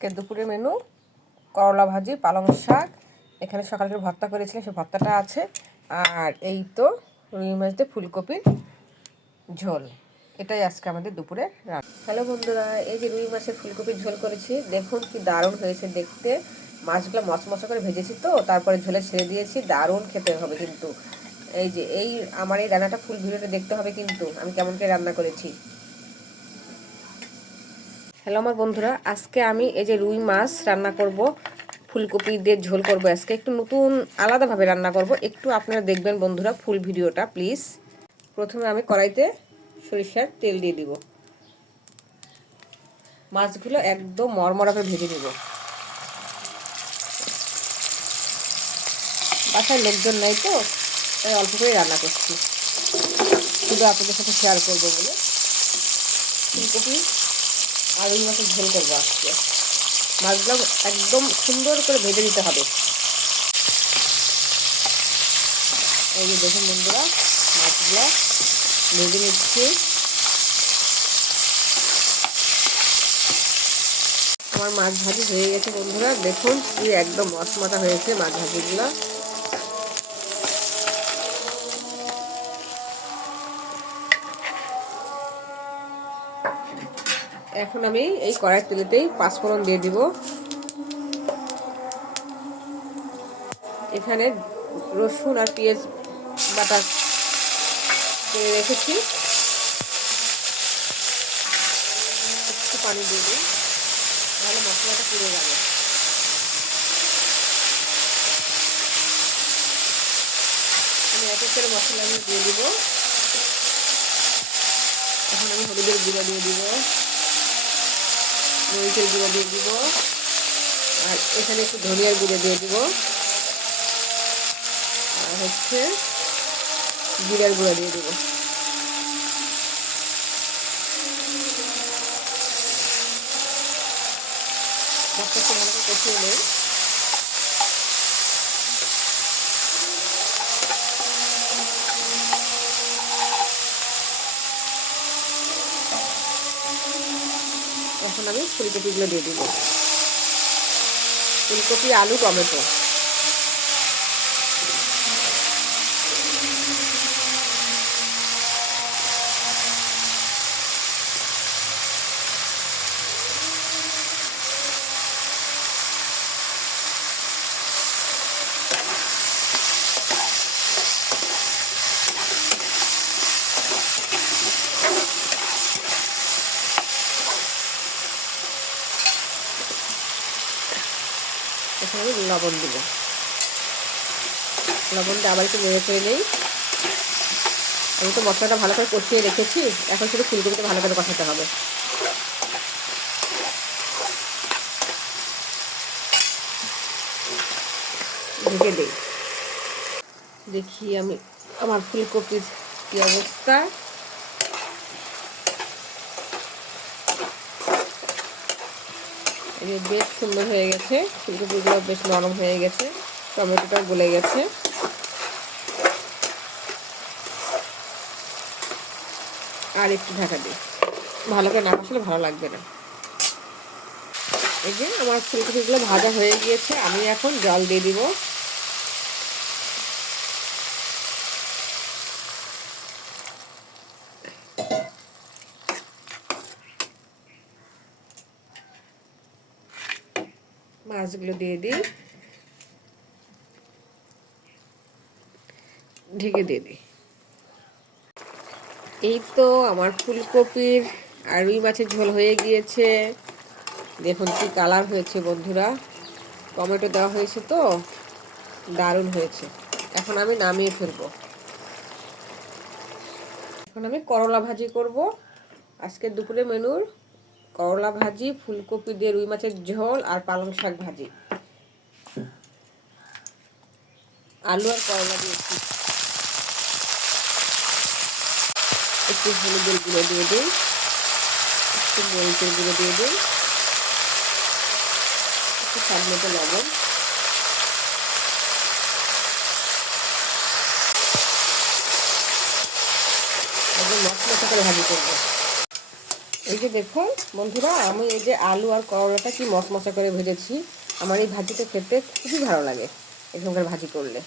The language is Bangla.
কে দুপুরে মেনু করলা ভাজি, পালং শাক। এখানে সকালে ভর্তা করেছিলাম সেই ভর্তাটা আছে। আর এই তো রুই মাছ দিয়ে ফুলকপির ঝোল। এটাই আজকে আমাদের দুপুরে রান্না। হ্যালো বন্ধুরা, এই যে রুই মাছের ফুলকপির ঝোল করেছি, দেখুন কি দারুণ হয়েছে দেখতে। মাছগুলো মশমশা করে ভেজেছি তো, তারপরে ঝোলে ছেড়ে দিয়েছি। দারুণ খেতে হবে কিন্তু। এই যে, এই আমার এই রান্নাটা ফুল ভিডিওটা দেখতে হবে কিন্তু, আমি কেমন করে রান্না করেছি। হ্যালো আমার বন্ধুরা, আজকে আমি এই যে রুই মাছ রান্না করব, ফুলকপি দিয়ে ঝোল করব আজকে। একটু নতুন আলাদাভাবে রান্না করব। একটু আপনারা দেখবেন বন্ধুরা ফুল ভিডিওটা, প্লিজ। প্রথমে আমি কড়াইতে সরিষার তেল দিয়ে দিব। মাছগুলো একদম মরমরা করে ভেজে নিব। বাসায় লোকজন নাই তো, তাই অল্প করে রান্না করছি। শুধু আপনাদের সাথে শেয়ার করব বলে। ফুলকপি ওই মাছের ঝোল করব আজকে। মাছগুলো একদম সুন্দর করে ভেজে দিতে হবে। এই যে দেখুন বন্ধুরা, মাছগুলো ভেজে নিচ্ছি। আমার মাছ ভাজি হয়ে গেছে বন্ধুরা, দেখুন কি একদম মশমাটা হয়েছে মাছ ভাজিগুলো। এখন আমি এই কড়াই তেলেতেই পাঁচফোড়ন দিয়ে দিব। এখানে রসুন আর পেঁয়াজ বাটা করে রেখেছি। একটু পানি দিয়ে দিই, তাহলে মশলাটা পুড়ে যাবে। আমি এক এক মশলা আমি দিয়ে দিব। এখন আমি হলুদের গুঁড়া দিয়ে দিব। মরিচের গুঁড়ো দিয়ে দিব। আর এখানে একটু ধনিয়ার গুঁড়ো দিয়ে দিব। আর হচ্ছে জিরার গুঁড়ো দিয়ে দিব। মশলাটা ভালো করে নেই এখন আমি ফুলকপিগুলো দিয়ে দিব। ফুলকপি আলু টমেটো। আমি লবণ দিব। লবণটা আবার একটু নেড়ে ফেলে নেই। আমি তো মশলাটা ভালো করে কষিয়ে রেখেছি। এখন শুধু ফুলকপিটা ভালো করে কষাতে হবে। ঢেকে দিই। দেখি আমি আমার ফুলকপির কি অবস্থা। এই বেশ সুন্দর হয়ে গেছে। ফুলকপিগুলো বেশ নরম হয়ে গেছে। টমেটোটা গলে গেছে। আর একটু ঢাকা দিই। ভালো করে না আসলে ভালো লাগবে না। এই যে আমার ফুলকপিগুলো ভাজা হয়ে গিয়েছে। আমি এখন জল দিয়ে দিব। মাছগুলো দিয়ে দিই। ঢেকে দিয়ে দিই। এই তো আমার ফুলকপির আর রুই মাছের ঝোল হয়ে গিয়েছে। দেখুন কি কালার হয়েছে বন্ধুরা। টমেটো দেওয়া হয়েছে তো, দারুণ হয়েছে। এখন আমি নামিয়ে ফেলব। এখন আমি করলা ভাজি করব। আজকে দুপুরে মেনুর করলা ভাজি, ফুলকপি দিয়ে রুই মাছের ঝোল আর পালং শাক ভাজি। আলু আর করলা দিয়েছি একটু হলুদের গুঁড়ো দিয়ে দিই। একটু মরিচের গুঁড়ো দিয়ে দিই। একটু স্বাদ মতো লবণ। মশলা করে ভাজি করব। এই যে দেখুন, বন্ধুরা, আমি এই যে আলু আর করলাটা কি মশমশা করে ভেজেছি। আমার এই ভাজিটা খেতে খুবই ভালো লাগে এরকমকার ভাজি করলে।